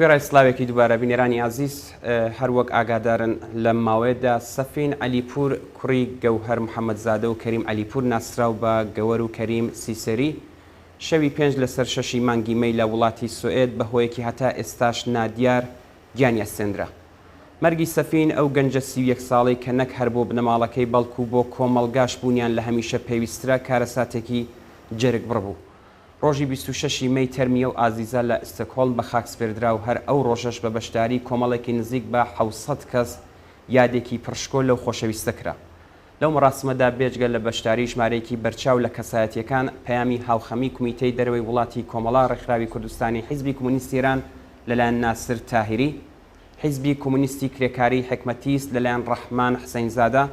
وێڕای سلااوێکی دووبارە بینێرانی عزیز هەروەک ئاگادارن لە ماوەیەدا سەفین عەلیپور کوڕی گەوهەر محەممەدزادە و کەریم عەلیپور ناسرااو بە گەوەر و کەریم سیسەری شەوی 5 لەسەر 6 مانگی مەی لە وڵاتی سوئێد بەهۆیەکی هەتا ئێستاش نادیار گیانی ئەستێنرا. مەرگی سەفین ئەو گەنجە 31 ساڵی کە نەک هەر بۆ بنەماڵەکەی بەڵکو بۆ کۆمەڵگاش بوونیان لە هەمیشە پێویسترا کارەساتێکی جەرگ بڕبوو. ڕۆژی 26 مەی تەرمیە و ئازیزە لە ئستکۆڵم بە خاک سپێردرا و هەر ئەو ڕۆژەش بە بەشداری کۆمەڵێکی نزیک بە 700 کەس یادێکی پڕشکۆ لەو خۆشەویستە کرا. لەو مەراسمەدا بێجگە لە بەشداری ژمارەیەکی بەرچاو لە کەسایەتیەکان پەیامی هاوخەمی کومیتەی دەرەوەی وڵاتی کۆمەڵا ڕێکخراوی کوردستانی حیزبی کۆمونیستی ایران لەلایەن ناسر تاهیری، حیزبی کۆمونیستی کرێکاری حکمەتیست لەلایەن ڕەحمان حسەینزادە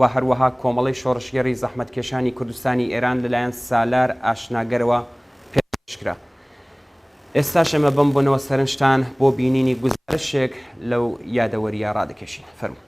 و هەروەها کۆمەڵی شۆڕشگەڕی زەحمەتکێشانی کوردستانی ئێران لەلایەن سالار ئاشناگەرەوە پێشکرا. ئێستاش ئەمە بم بوونەوە سەرنجتان بۆ بینینی گزارشێک لەو یادەوەریە ڕادەکێشین. فەرموو.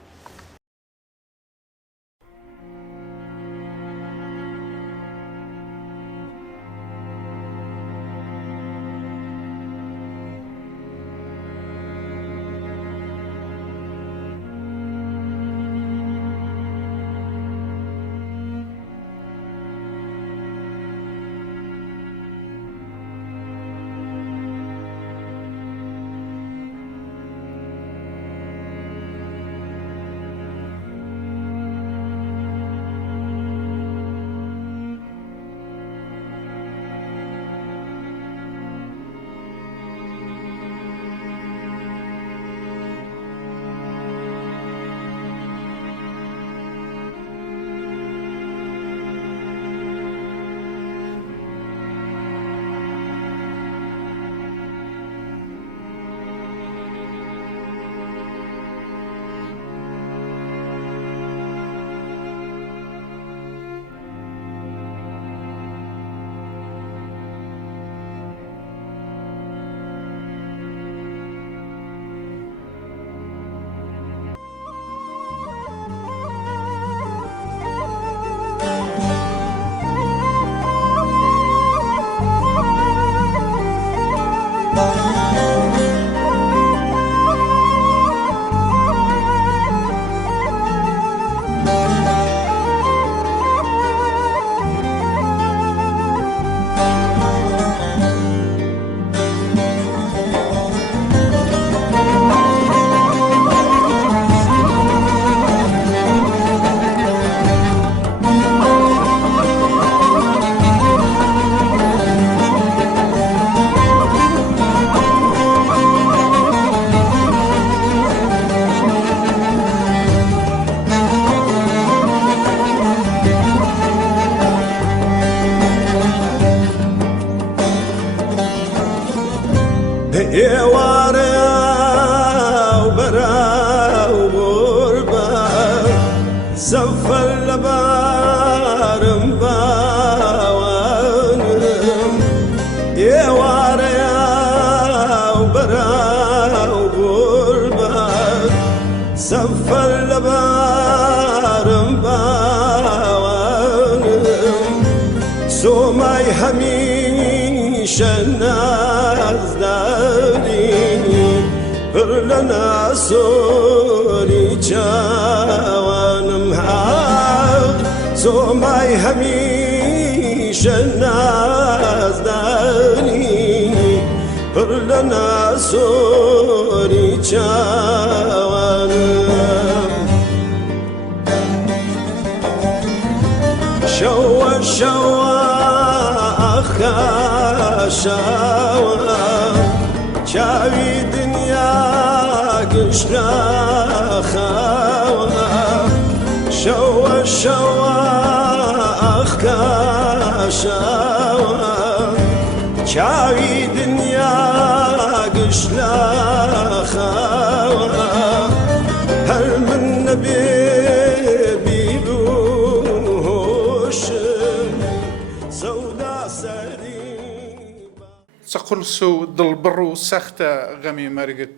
قرس و دڵبڕ و سەختە غەمی مەرگت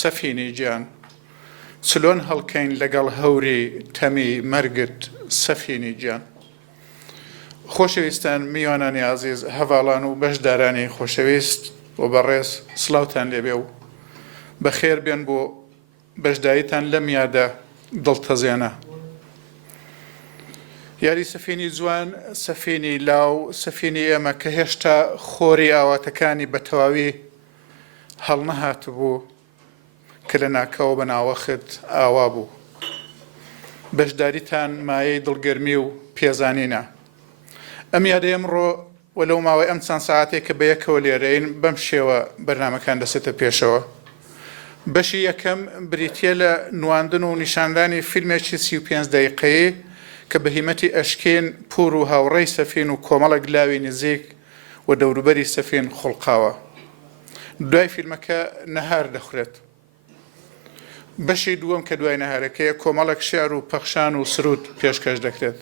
سەفینی گیان چلۆن هەڵکەین لەگەڵ هەوری تەمی مەرگت سەفینی گیان. خۆشەویستان میوانانی عزیز هەواڵان و بەشدارانی خۆشەویست و بەڕێز سڵاوتان لێبێ و بەخێر بێن بۆ بەشداریتان لەم یادە دڵتەزێنە. یاری سەفینی جوان، سەفینی لاو، سەفینی ئێمە کە هێشتا خۆری ئاواتەکانی بە تەواوی هەڵنەهات بوو کە لە ناکەوە بە ناوەخت ئاوا بوو. بەشداریتان مایەی دڵگەرمی و پێزانینە. ئەم یادە ئەمڕۆ وەلەو ماوەی ئەم چەند ساعاتێک کە بە یەکەوە لێرەین بەم شێوە بەرنامەکان دەچێتە پێشەوە. بەشی یەکەم بریتیە لە نواندن و نیشاندانی فیلمێکی 35 دقیقەیە کە بەهیمەتی ئەشکێن پور و هاوڕێی سەفین و کۆمەڵە گلاوی نزیک و دەوروبەری سەفین خوڵقاوە. دوای فیلمەکە نەهار دەخورێت. بەشی دووەم کە دوای نەهارەکەیە کۆمەڵێک شێعر و پەخشان و سرود پێشکەش دەکرێت.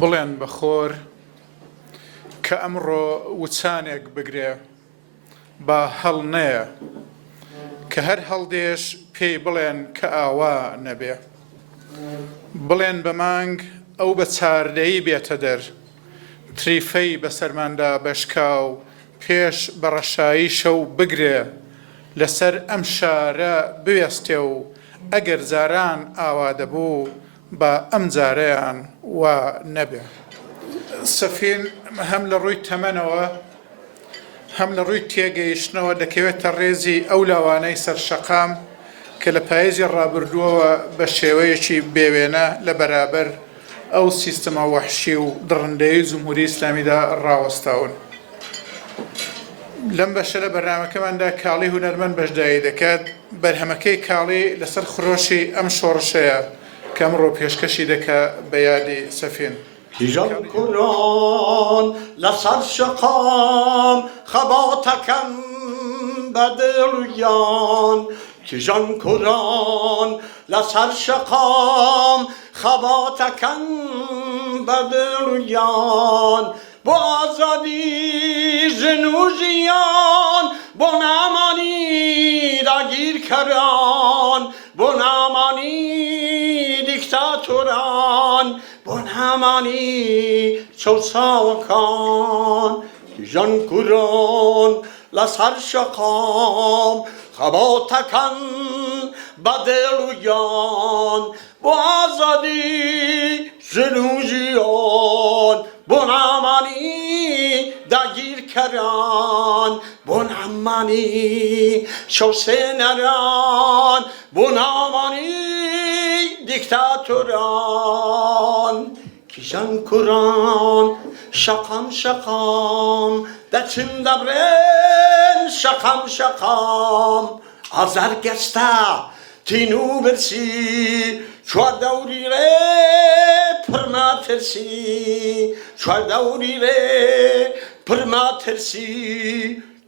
بڵێن بەخۆر کە ئەمڕۆ وچانێک بگرێ با هەڵ نەیە کە هەر هەڵدێش پێی بڵێن کە ئاوا نەبێ. بڵێن بە مانگ ئەو بە چاردەیی بێتە دەر تریفەی بەسەرماندا بەشکاو پێش بە ڕەشایی شەو بگرێ لەسەر ئەم شارە بوێستێ و ئەگەر جاران ئاوا دەبوو بە ئەم جارەیان وا نەبێ. سەفین هەم لە ڕووی تەمەنەوە هەم لە ڕووی تێگەیشتنەوە دەکەوێتە ڕێزی ئەو لاوانەی سەرشەقام کە لە پاییزی ڕابردووەوە بە شێوەیەکی بێوێنە لە بەرابەر ئەو سیستەمە وەحشی و دڕندەی جمهوری ئیسلامیدا ڕاوەستاون. لەم بەشە لە بەرنامەکەماندا کاڵی هونەرمەند بەشداری دەکات. بەرهەمەکەی کاڵی لەسەر خرۆشی ئەم شۆڕشەیە کە ئەمڕۆ پێشکەشی دەکا بە یادی سەفین. کیژان کوڕان لەسەر شەقام خەباتەکەم بەدڵیان کیژان کوڕان لەسەر شەقام خەباتەکەم بەدڵیان بۆ ئازادی ژن و ژیان بۆ نامانی داگیرکەران بۆ نامانی دیکتاتۆران بۆ نامانی چەوساوەکان کیژان کوڕان لەسەر شەقام خەباتەکەن بەدڵیان بۆ ئازادی ژن و ژیان بۆ نامانی داگیرکەران بۆ نامانی شەوسێنەران بۆ نامانی دیکتاتۆران کیژان کوڕان شەقام شەقام دەچن دەبرێن شەقام شەقام ئازارگەستە تین و برسی چواردەوری رێ پڕماترسی چواردەوری رێ پڕماترسی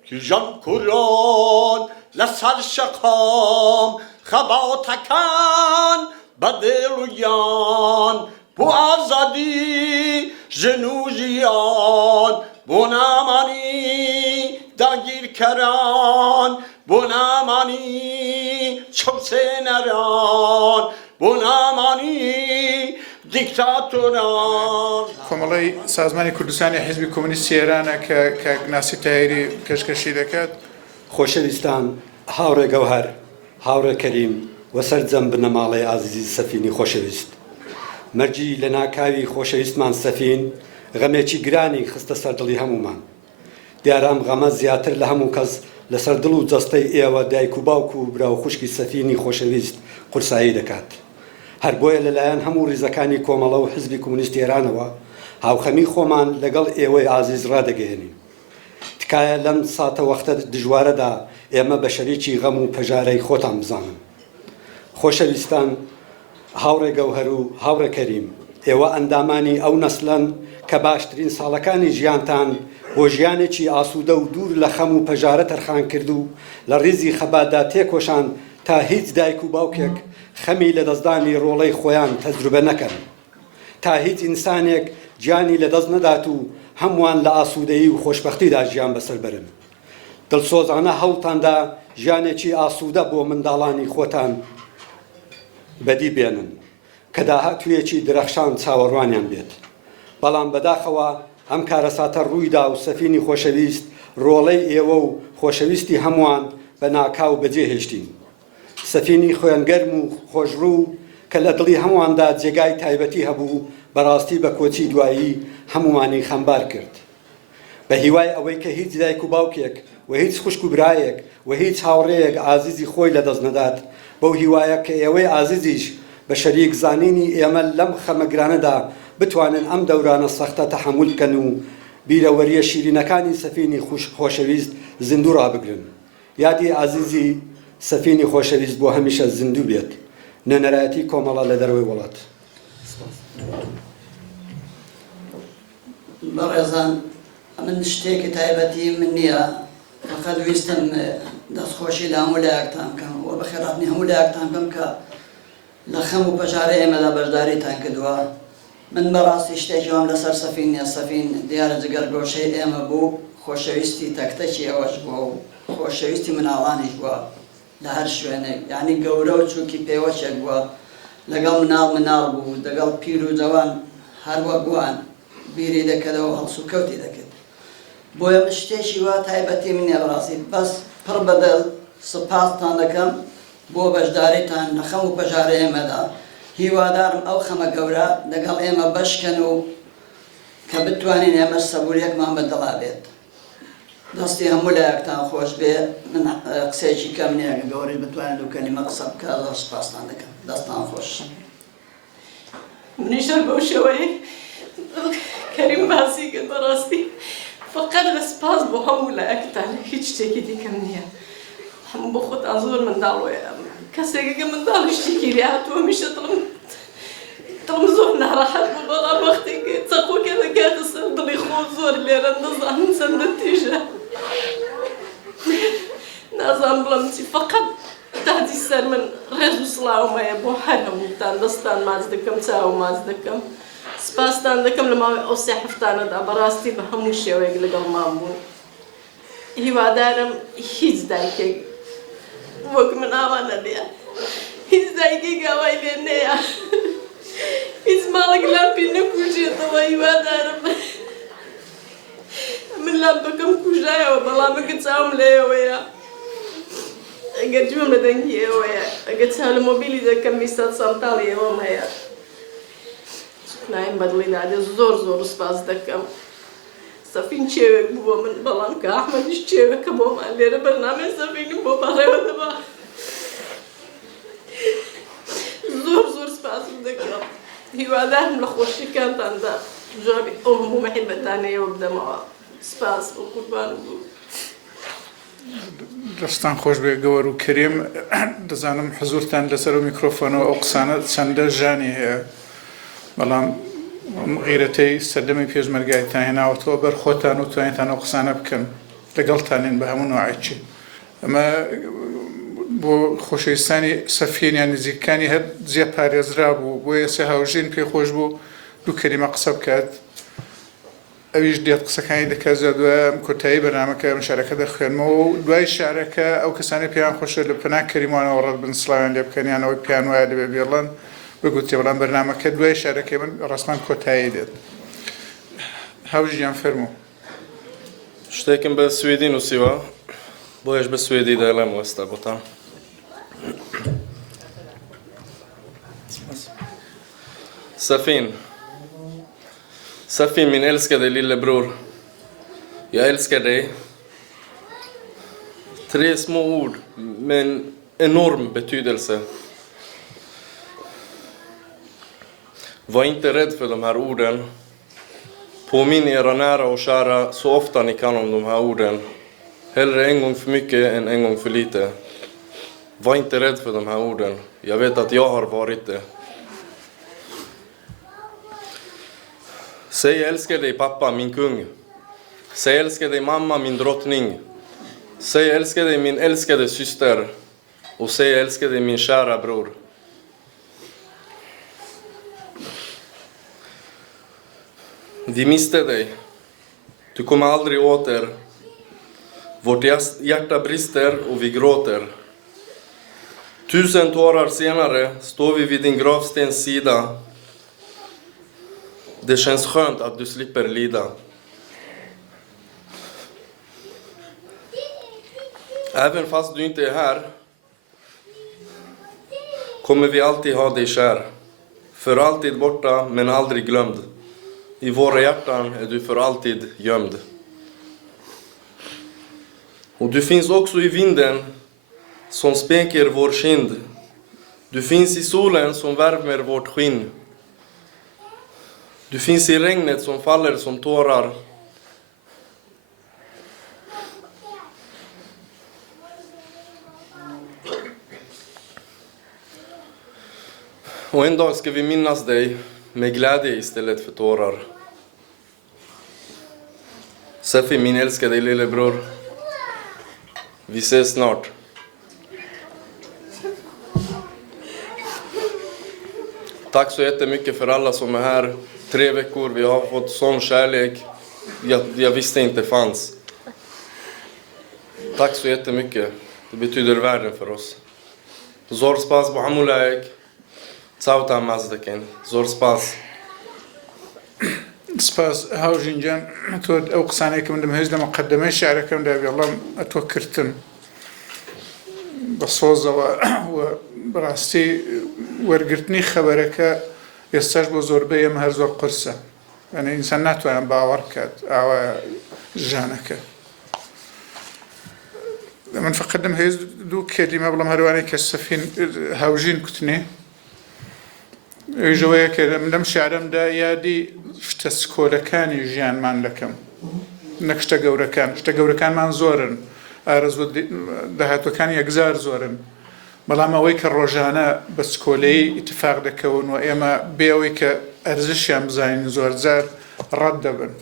کیژان کوڕان لەسەر شەقام خەباتەکان بەدڵیان بۆ ئازادی ژن و ژیان بۆ نامانی داگیرکەران بۆ نامانی چەوسێنەران بۆ نامانی دیکتاتۆران. کۆمەڵی سازمانی کوردستانی حیزبی کۆمونیستی ئێرانە کە ناسی تایری کەشکەشی دەکات. خۆشەویستان، هاوڕێ گەوهەر، هاوڕێ کەریم و سەرجەم بنەماڵەی ئازیزی سەفینی خۆشەویست، مەرجی لە ناکاوی خۆشەویستمان سەفین غەمێکی گرانی خستە سەردڵی هەمومان. دیارام غەمە زیاتر لە هەموو کەس لەسەر دڵ و جەستەی ئێوە دایک و باوک و برا و خوشکی سەفینی خۆشەویست قورسایی دەکات. هەر بۆیە لەلایەن هەموو ڕیزەکانی کۆمەڵە و حیزبی کۆمونیستی ئێرانەوە هاوخەمی خۆمان لەگەڵ ئێوەی ئازیز ڕادەگەیەنین. تکایە لەم ساتە وەختە دژوارەدا ئێمە بە شەریکی غەم و پەژارەی خۆتان بزانن. خۆشەویستان، هاوڕێ گەوهەر و هاوڕێ کەریم، ئێوە ئەندامانی ئەو نەسلەن کە باشترین ساڵەکانی ژیانتان بۆ ژیانێکی ئاسوودە و دوور لە خەم و پەژارە تەرخان کرد و لە ڕیزی خەباتدا تێکۆشان تا هیچ دایک و باوکێک خەمی لە دەستدانی ڕۆڵەی خۆیان تەجروبە نەکەن، تا هیچ ئینسانێک گیانی لەدەست نەدات و هەمووان لە ئاسوودەیی و خۆشبەختیدا ژیان بەسەر برن. دڵسۆزانە هەوڵتاندا ژیانێکی ئاسوودە بۆ منداڵانی خۆتان بەدی بێنن کە داهاتوویەکی درەخشان چاوەڕوانیان بێت. بەڵام بەداخەوە ئەم کارەساتە ڕوویدا و سەفینی خۆشەویست ڕۆڵەی ئێوە و خۆشەویستی هەمووان بە ناکاو بەجێهێشتین. سەفینی خوێنگەرم و خۆشڕوو کە لە دڵی هەموواندا جێگای تایبەتی هەبوو بەڕاستی بە کۆچی دوایی هەمووانی خەمبار کرد. بە هیوای ئەوەی کە هیچ دایک و باوکێک و هیچ خوشک و برایەک و هیچ هاوڕێیەک ئازیزی خۆی لەدەست نەدات، بەو هیوایە کە ئێوەی ئازیزیش بە شەریک زانینی ئێمە لەم خەمەگرانەدا بتوانن ئەم دەورانە سەختە تەحەموول بکەن و بیرەوەریە شیرینەکانی سەفینی خۆشەویست زیندوو ڕابگرن. یادی ئازیزی سەفینی خۆشەویست بۆ هەمیشە زیندوو بێت. نەنەرایەتی کۆمەڵە لە دەروی وڵات. بەڕێزان، من شتێکی تایبەتی من نییە، فقط ویستم دەستخۆشی لە هەموو لایەکتان بکەم و بە خێراتنی هەموو لایەکتان بکەم کە لە خەم و پەژارەی ئێمەدا بەشداریتان کردووە. من بەڕاستی شتێکی وام لەسەر سەفین نییە. سەفین دیارە جگەرگۆشەی ئێمە بوو، خۆشەویستی تەکتەکی ئەوەش بووە و خۆشەویستی مناڵانیش بووە لە هەر شوێنێک، یعنی گەورە و چووکی پێوەچێک بووە، لەگەڵ مناڵ بوو، لەگەڵ پیر و جەوان هەروە گوان بیری دەکەدەوە هەڵسو کەوتی دەکرد. بۆیە من شتێکی وا تایبەتی منیە بەڕاستی. بەس پڕ بەدڵ سپاستان دەکەم بۆ بەشداریتان لە خەم و پەژارەی ئێمەدا. هیوادارم ئەو خەمە گەورە لەگەڵ ئێمە بەشکەن و کە بتوانین ئێمە سەبوریەکمان بەدڵا بێت. دەستی هەموو لایەکتان خۆش بێ. من قسێکی کەم نییە، گەوری بتوانێت دوو کەلیمە قسە بکە. زۆر سپاستان دەکەم. دەستان خۆش. منیشەر بەو شێوەیە کەریم باسی کرد بەڕاستی فقط لە سپاس بۆ هەموو لایەکتان، هیچ شتێکی دیکەم نییە. هەموو بۆ خۆتان زۆر منداڵ وەیە. کەسێکەکە منداڵی شتێکی لێ هاتووە میشە دڵم زۆر ناڕەحەت بوو. بەڵام وەختێک چەقۆکە دەگاتە سەر دڵی خۆ زۆر لێرە نەزانم چەندە تێژە نازانم بڵم چی. فقط تاجی سەر من ڕێز و سڵاومەیە بۆ هەر هەمووتان. دەستان ماچ دەکەم، چاو ماچ دەکەم. سپاستان دەکەم لە ماوەی ئەو سێ هەفتانەدا بەڕاستی بە هەموو شێوەیەک لەگەڵمان بوون. هیوادارم هیچ دایکێک وەک من ئاوا نەبێ، هیچ دایکێک ئاوای لێ نەیە، هیچ ماڵێک لاپی نەکوژێتەوە. هیوادارم من لامپەکەم کوژایەوە، بەڵام ئەگەر چاوم لێیەوەیە، ئەگەر جوێم لە دەنگی ئێوەیە، ئەگەر چاو لە مۆبیلی دەکەم میسات سانتاڵی ئێوەم هەیە. نایم بەدڵی دادێ زۆر زۆر سپاس دەکەم. سەفین چێوێک بووە من، بەڵام کە ئەحمەدیش چێوەکە بۆمان لێرە بەرنامەی سەفینم بۆ بەڕێوە دەبا. زۆر زۆر سپاسم دەکەم. هیوادارم لە خۆشیەکانتاندا جوابی ئەو هەموو مەحیبەتانەیەوە بدەمەوە. سپاس بۆ قوربان بوو. دەستان خۆش بێ گەوەر و کەریم. دەزانم حزورتان لەسەر و میکرۆفۆنەوە ئەو قسانە چەندە ژانی هەیە، بەڵام غیرەتەی سەردەمی پێشمەرگایتان هێناوەتەوە بەر خۆتان و توانیتان ئەو قسانە بکەن لەگەڵتانین بە هەموو نوعیچی. ئەمە بۆ خۆشەویستانی سەفینیان نزیکەکانی هەر جێ پارێزرا بوو، بۆ ئێستا هاوژین پێی خۆش بوو دوو کەلیمە قسە بکات. ئەویش دێت قسەکانی دەکات دوای کۆتایی بەرنامەکە شارەکە دەخوێنمەوە و دوای شارەکە ئەو کەسانی پێیان خۆشە لە پەنا کەریمانەوە ڕەت بن سڵاویان لێ بکەنیانەوەی پیان وایە دەبێ بێڵن بگوتێ بەڵام بەرنامەکە دوای شارەکەی من ڕستمان کۆتایی دێت. هاوژیان فەرموو. شتێکم بە سوێدی نووسیوە بۆیش بە سوێدی دەڵێم وەستا بۆتان. Safin, min älskade lillebror. Jag älskar dig. 3 små ord med en enorm betydelse. Var inte rädd för de här orden. Påminn era nära och kära så ofta ni kan om de här orden. Hellre en gång för mycket än en gång för lite. Var inte rädd för de här orden. Jag vet att jag har varit det. Säg jag älskar dig pappa, min kung. Säg jag älskar dig mamma, min drottning. Säg jag älskar dig min älskade syster. Och säg jag älskar dig min kära bror. Vi miste dig. Du kommer aldrig åter. Vårt hjärta brister och vi gråter. 1000 tårar senare står vi vid din gravstens sida. Det känns skönt att du slipper lida. Även fast du inte är här kommer vi alltid ha dig kär. För alltid borta men aldrig glömd. I våra hjärtan är du för alltid gömd. Och du finns också i vinden som speker vår kind. Du finns i solen som värmer vårt skinn. Du finns i regnet som faller som tårar. Och en dag ska vi minnas dig med glädje istället för tårar. Safi, min älskade lillebror. Vi ses snart. Tack så jättemycket för alla som är här. 3 veckor, vi har fått sån kärlek. Jag visste inte fanns. Tack så jättemycket. Det betyder världen för oss. Zor spas bu hamulaik. Tsauta mazdaken. Zor spas. سپاس هاوژینجان تۆ ئەو قسانەیەکە من دەمەوێت لە مقدمەی شارەکەم دابێڵم ئەتۆ کردن بە سۆزەوە بەڕاستی وەرگرتنی خەبەرەکە ئێستاش بۆ زۆربەی ئەمە هەر زۆر قرسە یعنی ئینسان ناتوانێت باوەڕ بکات ئاوا ژانەکە من فقط دەمهێز 2 کەلیمە بڵم هەروانەی کە سەفین هاوژین کوتنی ئەوژەوەیە کە لەم شارەمدا یادی شتە سکۆلەکانی ژیانمان دەکەم نەک شتە گەورەکان شتە گەورەکانمان زۆرن ئارەزوو داهاتوەکان یەکجار زۆرن بەڵام ئەوەی کە ڕۆژانە بە سکۆلەی ئیتفاق دەکەون و ئێمە بێەوەی کە ئەرزشیان بزانین زۆرجار ڕەت دەبن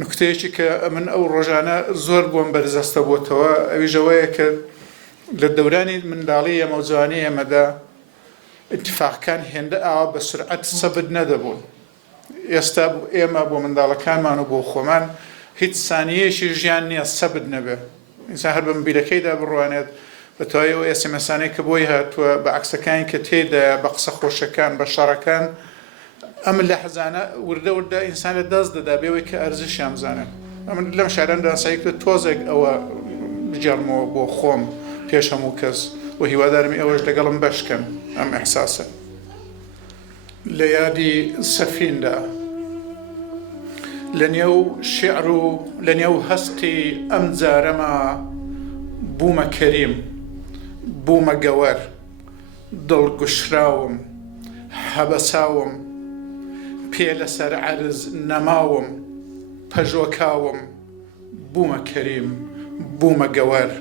نکتەیەکی کە من ئەو ڕۆژانە زۆر بۆم بەرزەستە بۆتەوە ئەویژەوەیە کە لە دەورانی منداڵی ئێمە و جوانی ئێمەدا اتفاقکان هێندە ئاوا بە سرعەت سەبت نەدەبوون ئێستا ئێمە بۆ منداڵەکانمان و بۆ خۆمان هیچ سانیەیەکی ژیان نییە سەبت نەبێ ئینسان هەر بە مبیلەکەیدا بڕوانێت بە تەواوی ئەو ئێسمەسانەی کە بۆی هاتووە بە عەکسەکانی کە تێدایە بە قسە خۆشەکان بە شەڕەکان ئەم لە حەزانە وردە وردە ئینسان لە دەست دەدا بێەوەی کە ئەرزشیان بزانن ئەمن لەم شارەمدا سعی کرد تۆزێک ئەوە بجێڕمەوە بۆ خۆم پێش هەموو کەس و هیوادارمی ئەوەش لەگەڵم بەشکەن ئەم ئەحساسە لە یادی سەفیندا لە نێو شیعر و لە نێو هەستی ئەم جارەمە بوومە کەریم بوومە گەوەر دڵگوشراوم هەبەساوم پێ لەسەر عەرز نەماوم پەژۆکاوم بوومە کەریم بوومە گەوەر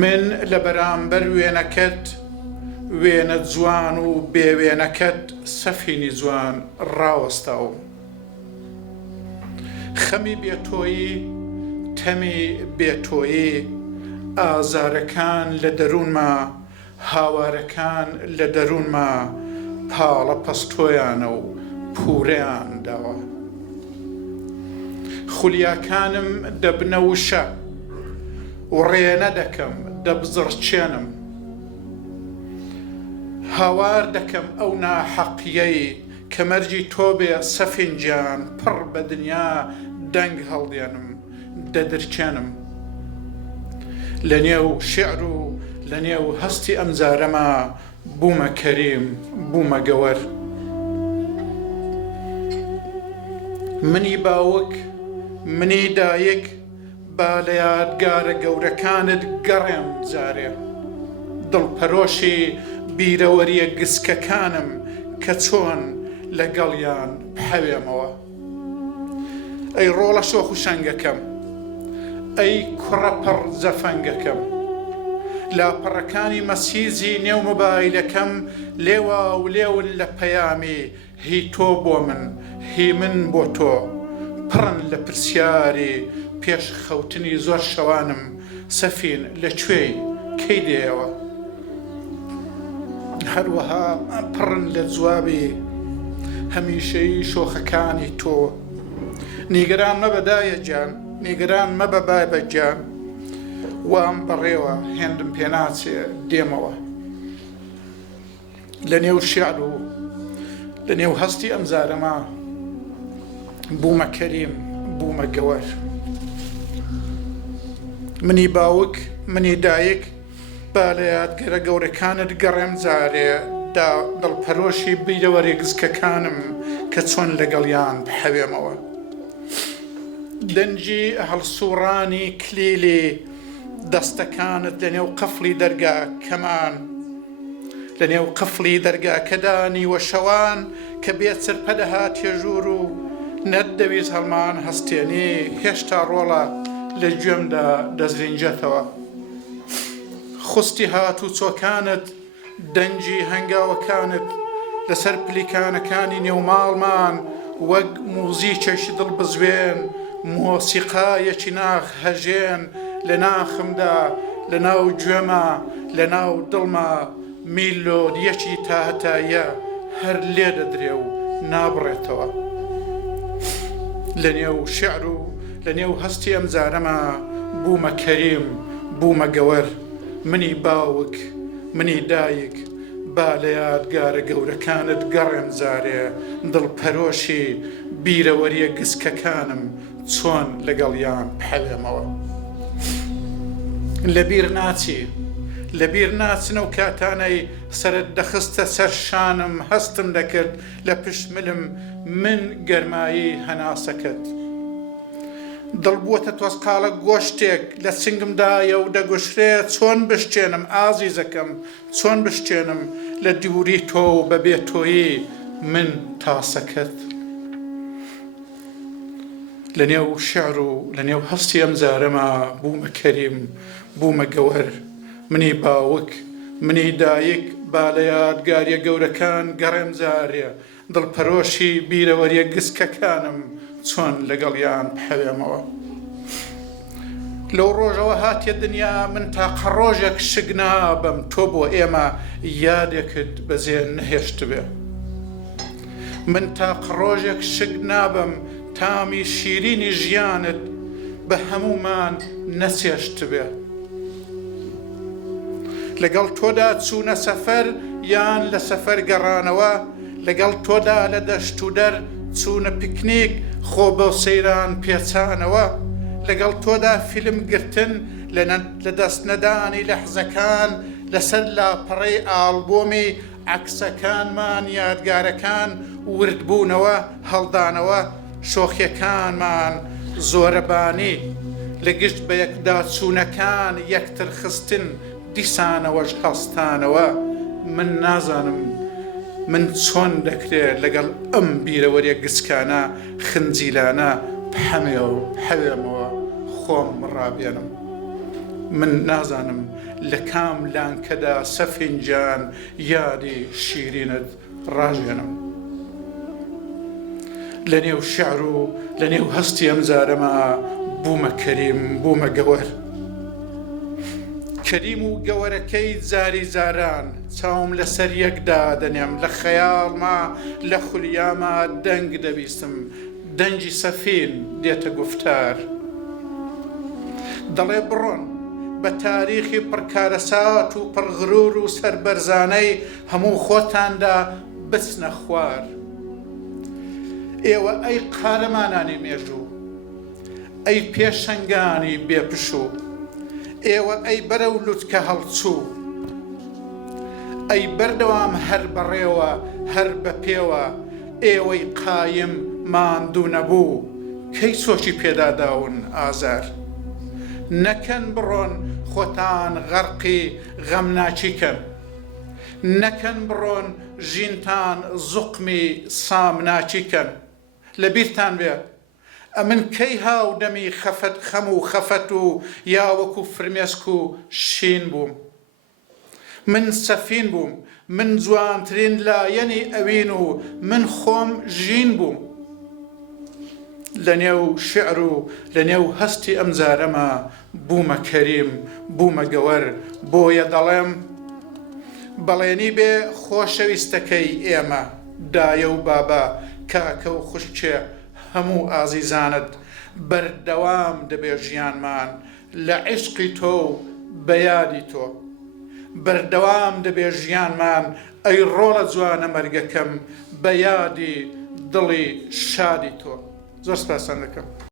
من لە بەرامبەر وێنەکەت وێنە جوان و بێوێنەکەت سەفینی جوان ڕاوەستاوم خەمی بێتۆیی تەمی بێتۆیی ئازارەکان لە دەروونما هاوارەکان لە دەروونما پاڵە پەستۆیانە و پوورەیان داوە خولیاکانم دەبنە وشە و ڕێنە دەکەم دەبزڕچێنم هاوار دەکەم ئەو ناحەقیەی کە مەرجی تۆ بێ سەفینجان پڕ بە دنیا دەنگ هەڵدێنم دەدرچێنم لە نێو شێعر و لە نێو هەستی ئەمجارەما بوومە کەریم بوومە گەوەر منی باوک منی دایک با لە یادگارە گەورەکانت گەڕێم جارێ دڵپەرۆشی بیرەوەریە گسکەکانم کە چۆن لەگەڵیان بحەوێمەوە ئەی ڕۆڵە شۆخ و شەنگەکەم ئەی کوڕەپەڕ زەفەنگەکەم لاپەڕەکانی مەسیزی نێو مۆبایلەکەم لێوە و لێون لە پەیامی هی تۆ بۆ من هی من بۆ تۆ پڕن لە پرسیاری پێش خەوتنی زۆر شەوانم سەفین لەکوێی کەی دێەوە هەروەها پڕن لە جوابی هەمیشەی شۆخەکانی تۆ نیگەران مەبە دایە گیان نیگەران مەبە بابە گیان وام بەڕێوە هێندم پێناچێ دێمەوە لە نێو شیعر و لە نێو هەستی ئەمجارەما بوومە کەریم بوومە گەوەر منی باوک منی دایک با لە یادگەرە گەورەکانت گەڕێم جارێ دڵپەرۆشی بیرەوەرێ گزکەکانم کە چۆن لەگەڵیان بحەوێمەوە دەنجی هەڵسوڕانی کلیلی دەستەکانت لە نێو قەفڵی دەرگا کەمان لە نێو قەفڵی دەرگاکەدانی وەشەوان کە بێت سرپە دەهات تێژوور و نەتدەویست هەڵمان هەستێنی هێشتا ڕۆڵە لە گوێمدا دەزرینجێتەوە خوستی هات و چۆکانت دەنجی هەنگاوەکانت لەسەر پلیکانەکانی نێوماڵمان وەک موزیکێکی دڵ بزوێن مۆسیقایەکی ناخ هەژێن لە ناخمدا لە ناو گوێمە لە ناو دڵما میلۆدیەکی تاهەتایە هەر لێ دەدرێ و نابڕێتەوە لە نێو شیعر و لە نێو هەستی ئەمجارەما بوومە کەریم بوومە گەوەر منی باوک منی دایک با لە یادگارە گەورەکانت گەڕێم جارێ دڵپەرۆشی بیرەوەریە گسکەکانم چۆن لەگەڵیان بحەوێمەوە لەبیر ناچی لەبیر ناچنە و کاتانەی سەرت دەخستە سەر شانم هەستم دەکرد لە پشملم من گەرمایی هەناسەکەت دڵبووەتە تۆسقالە گۆشتێک لە سنگمدایە و دەگوشرێ چۆن بشتێنم ئازیزەکەم چۆن بشتێنم لە دووری تۆ و بە بێتۆیی من تاسەکەت لە نێو شیعر و لە نێو هەستی ئەمجارەما بوومە کەریم بوومە گەوەر منی باوک منی دایک با لە یادگاریە گەورەکان گەڕێم جارێ دڵپەرۆشی بیرەوەریە گسکەکانم چۆن لەگەڵیان بحەوێمەوە لەو ڕۆژەوە هاتیە دنیا من تاقە ڕۆژێک شک نابم تۆ بۆ ئێمە یادێکت بەزێن نەهێشت بێ من تاقە ڕۆژێک شک نابم تامی شیرینی ژیانت بە هەمومان نەچێشت بێ لەگەڵ تۆدا چوونە سەفەر یان لە سەفەر گەڕانەوە لەگەڵ تۆدا لە دەشت و دەر چوونە پیکنیک خۆ بە سەیران پێچانەوە لەگەڵ تۆدا فیلم گرتن لە دەست نەدانی لەحزەکان لەسەر لاپەڕەی ئاڵبۆمی عەکسەکانمان یادگارەکان وردبوونەوە هەڵدانەوە شۆخیەکانمان زۆرەبانی لە گشت بە یەکدا چوونەکان یەکتر خستن دیسانەوەش هەستانەوە من نازانم من چۆن دەکرێت لەگەڵ ئەم بیرەوەریە گسکانە خنجیلانە بحەوێمەوە خۆم ڕابێنم من نازانم لە کام لانکەدا سەفینجان یادی شیرینت ڕاژێنم لە نێو شیعر و لە نێو هەستی ئەمجارەما بوومە کەریم بوومە گەوەر کەریم و گەوەرەکەی جاری جاران چاوم لەسەر یەکدا دەنێم لە خەیاڵما لە خولیاما دەنگ دەبیستم دەنجی سەفین دێتە گفتار دەڵێ بڕۆن بە تاریخی پڕکارەسات و پڕغرور و سەربەرزانەی هەموو خۆتاندا بچنە خوار ئێوە ئەی قارەمانانی مێژوو ئەی پێشەنگانی بێپشوو ئێوە ئەی بەرەو لوتکە هەڵچوو ئەی بەردەوام هەر بەڕێوە هەر بە پێوە ئێوەی قایم ماندوو نەبوو کەی چۆکی پێداداون ئازار نەکەن بڕۆن خۆتان غەرقی غەمناچیکەن نەکەن بڕۆن ژینتان زوقمی سامناچیکەن لەبیرتان بێ ئەمن کەی هاودەمی خەفەت خەم و خەفەت و یاوەکو فرمێسک و شین بووم من سەفین بووم من جوانترین لایەنی ئەوین و من خۆم ژین بووم لە نێو شعر و لە نێو هەستی ئەم جارەمە بوومە کەریم بوومە گەوەر بۆیە دەڵێم بەڵێنی بێ خۆشەویستەکەی ئێمە دایە و بابە کاکە و خوشکێ هەموو ئازیزانت بەردەوام دەبێ ژیانمان لە عشقی تۆ و بەیادی تۆ بەردەوام دەبێ ژیانمان ئەی ڕۆڵە جوانە مەرگەکەم بە یادی دڵی شادی تۆ زۆر سپاسان دەکەم